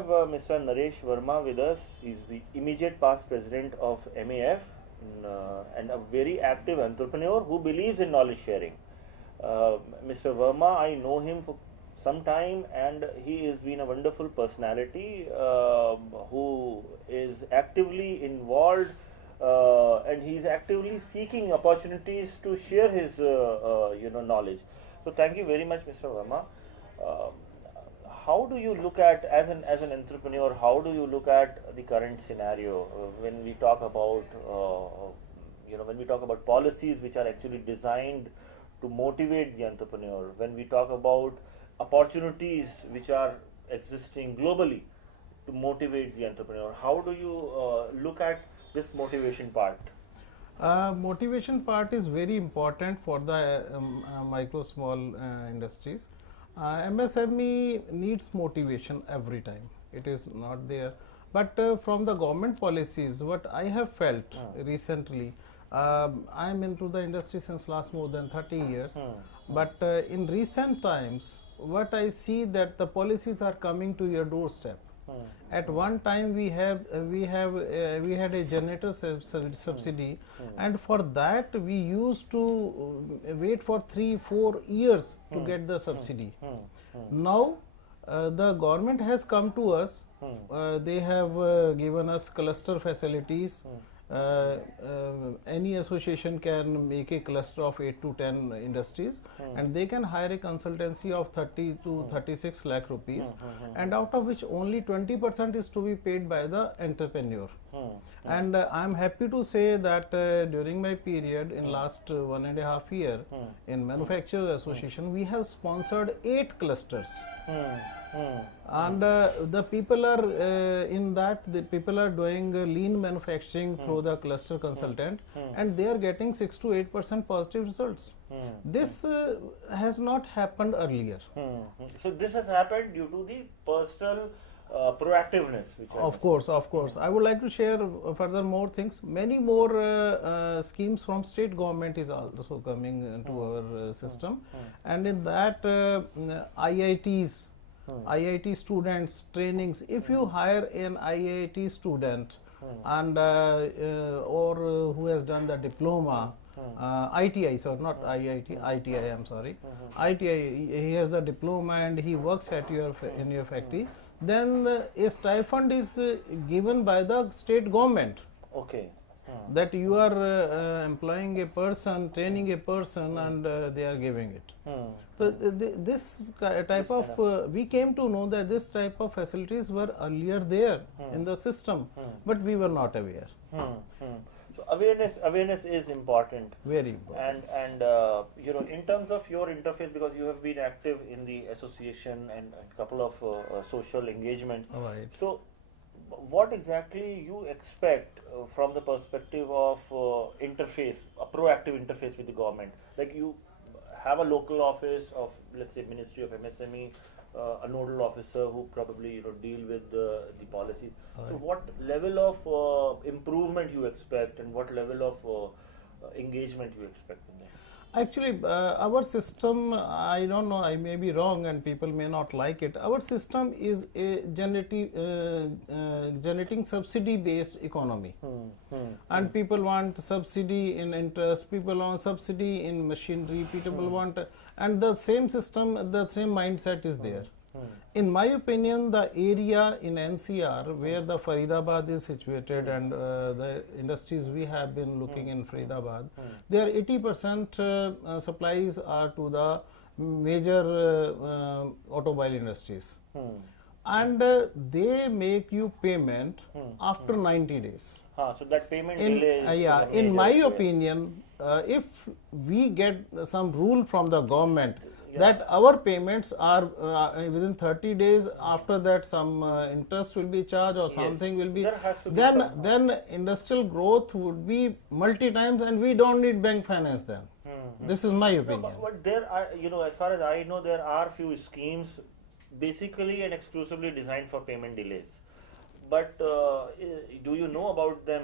have Mr. Naresh Verma with us. He's the immediate past president of MAF and a very active entrepreneur who believes in knowledge sharing. Mr. Verma, I know him for some time, and he has been a wonderful personality who is actively involved and he's actively seeking opportunities to share his knowledge. So thank you very much, Mr. Verma. Uh, how do you look at, as an entrepreneur, how do you look at the current scenario when we talk about when we talk about policies which are actually designed to motivate the entrepreneur, when we talk about opportunities which are existing globally to motivate the entrepreneur, how do you look at this motivation part? Motivation part is very important for the micro small industries. MSME needs motivation every time. It is not there. But from the government policies, what I have felt recently, I am into the industry since last more than 30 years. But in recent times, what I see that the policies are coming to your doorstep. At one time we had a generator subsidy, and for that we used to wait for 3-4 years to get the subsidy. Now the government has come to us. They have given us cluster facilities. Any association can make a cluster of 8 to 10 industries, and they can hire a consultancy of 30 to 36 lakh rupees, and out of which only 20% is to be paid by the entrepreneur. And I am happy to say that during my period in last 1.5 years in Manufacturers Association, we have sponsored 8 clusters. And the people are in that, the people are doing lean manufacturing through the cluster consultant, and they are getting 6 to 8% positive results. This has not happened earlier. So this has happened due to the personal proactiveness. Of course. I would like to share further more things. Many more schemes from state government is also coming into our system, and in that IITs, IIT students trainings. If you hire an IIT student and or who has done the diploma, ITI, sorry, not IIT, ITI, I'm sorry, ITI, he has the diploma and he works at in your factory, then a stipend is given by the state government. Okay. That you are employing a person, training a person, and they are giving it. So this type of we came to know that this type of facilities were earlier there in the system, but we were not aware. So awareness is important. Very important. And in terms of your interface, because you have been active in the association and a couple of social engagements. Right. So what exactly you expect from the perspective of interface, a proactive interface with the government? Like you have a local office of, let's say, Ministry of MSME, a nodal officer who probably deal with the policies. Right. So what level of improvement you expect, and what level of engagement you expect in that? Actually, our system, I don't know, I may be wrong and people may not like it. Our system is a generating subsidy based economy. And people want subsidy in interest, people want subsidy in machinery, people want, and the same system, the same mindset is there. In my opinion, the area in NCR where the Faridabad is situated and the industries we have been looking in Faridabad, their 80% supplies are to the major automobile industries. And they make you payment after 90 days. So that payment delay is yeah, in my opinion, if we get some rule from the government, that our payments are within 30 days, after that some interest will be charged or something will be, then industrial growth would be multi times and we don't need bank finance then. This is my opinion. No, but there are, as far as I know, there are few schemes basically and exclusively designed for payment delays. but do you know about them?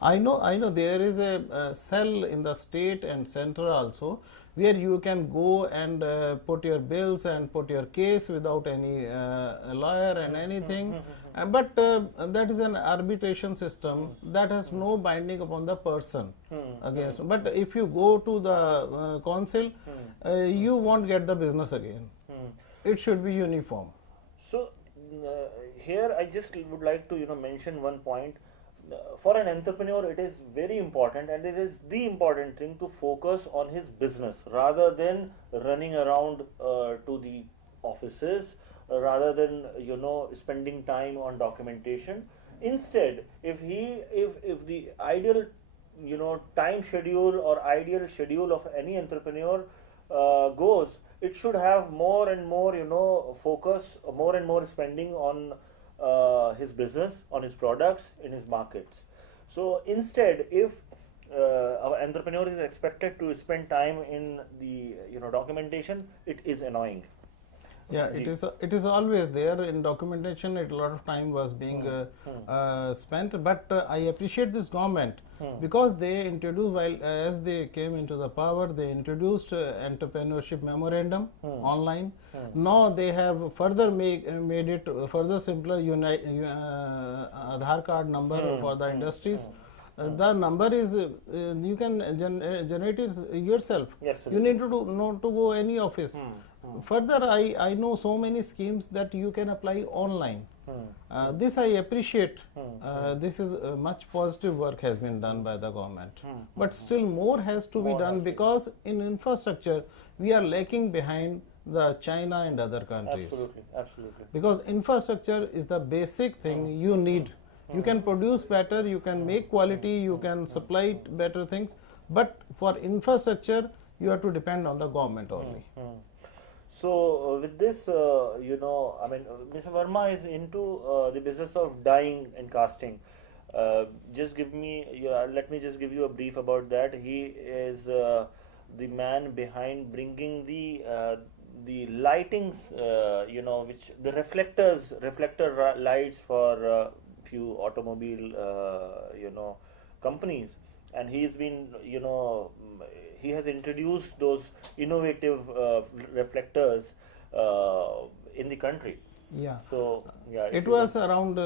I know there is a cell in the state and center also where you can go and put your bills and put your case without any lawyer and anything. But that is an arbitration system that has no binding upon the person against. But if you go to the council, you won't get the business again. It should be uniform. So here I just would like to mention one point. For an entrepreneur, it is very important, and it is the important thing to focus on his business rather than running around to the offices, rather than spending time on documentation. Instead, if the ideal time schedule or ideal schedule of any entrepreneur goes, it should have more and more focus, more and more spending on his business, on his products, in his markets. So instead, if our entrepreneur is expected to spend time in the documentation, it is annoying. Yeah, it is always there in documentation. A lot of time was being spent, but I appreciate this government because they introduced, while as they came into the power, they introduced entrepreneurship memorandum online. Now they have further made it further simpler. Aadhaar card number for the industries. The number is you can generate it yourself. Yes, you need to not to go any office. Further, I know so many schemes that you can apply online. This I appreciate. This is much positive work has been done by the government. But still more has to be done because in infrastructure we are lacking behind the China and other countries. Absolutely, absolutely. Because infrastructure is the basic thing you need. You can produce better, you can make quality, you can supply better things, but for infrastructure you have to depend on the government only. So with this, Mr. Verma is into the business of dyeing and casting. Let me just give you a brief about that. He is the man behind bringing the lightings, which the reflector lights for few automobile, companies, and he's been, he has introduced those innovative reflectors in the country. Yeah. So yeah, it was around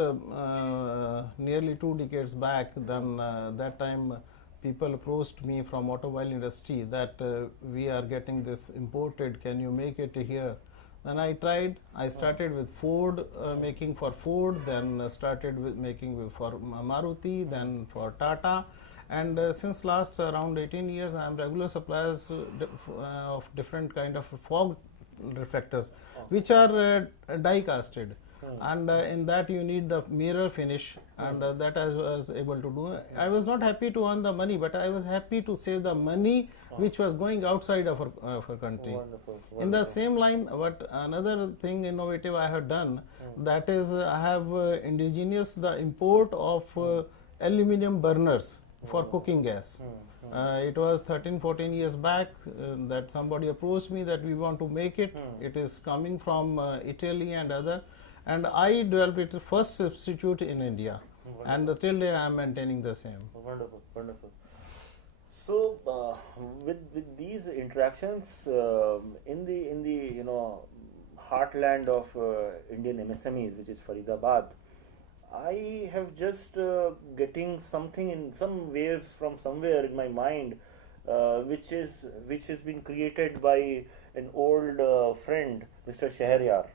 nearly 2 decades back. Then that time people approached me from automobile industry that we are getting this imported. Can you make it here? Then I tried. I started with Ford, making for Ford. Then started with making for Maruti. Then for Tata. And since last around 18 years, I am regular suppliers of different kind of fog reflectors, which are die casted. And in that you need the mirror finish, and that I was able to do. I was not happy to earn the money, but I was happy to save the money which was going outside of our country. Wonderful. In the same line, what another thing innovative I have done, that is I have indigenous the import of aluminium burners for cooking gas. It was 13-14 years back that somebody approached me that we want to make it. It is coming from Italy and other, and I developed it first substitute in India. Wonderful. And till day I am maintaining the same. Wonderful, wonderful. So with these interactions in the heartland of Indian MSMEs, which is Faridabad, I have just getting something in some waves from somewhere in my mind, which has been created by an old friend, Mr. Shahryar,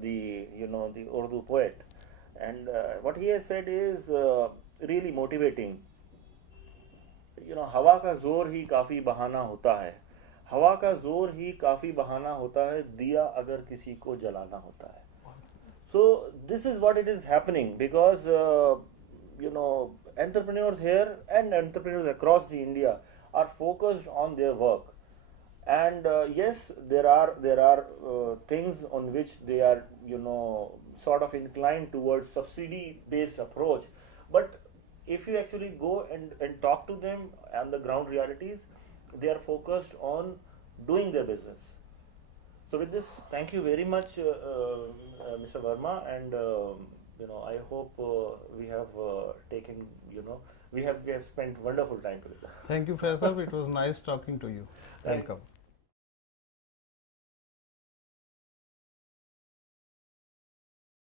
the Urdu poet, and what he has said is really motivating. हवा का जोर ही काफी बहाना होता है, हवा का जोर ही काफी बहाना होता है, दिया अगर किसी को जलाना होता है. So this is what it is happening because entrepreneurs here and entrepreneurs across the India are focused on their work, and yes, there are things on which they are sort of inclined towards subsidy based approach, but if you actually go and talk to them on the ground realities, they are focused on doing their business. So with this, thank you very much, Mr. Verma, and I hope we have taken, we have spent wonderful time together. Thank you, Faisal. It was nice talking to you. Thank- Welcome.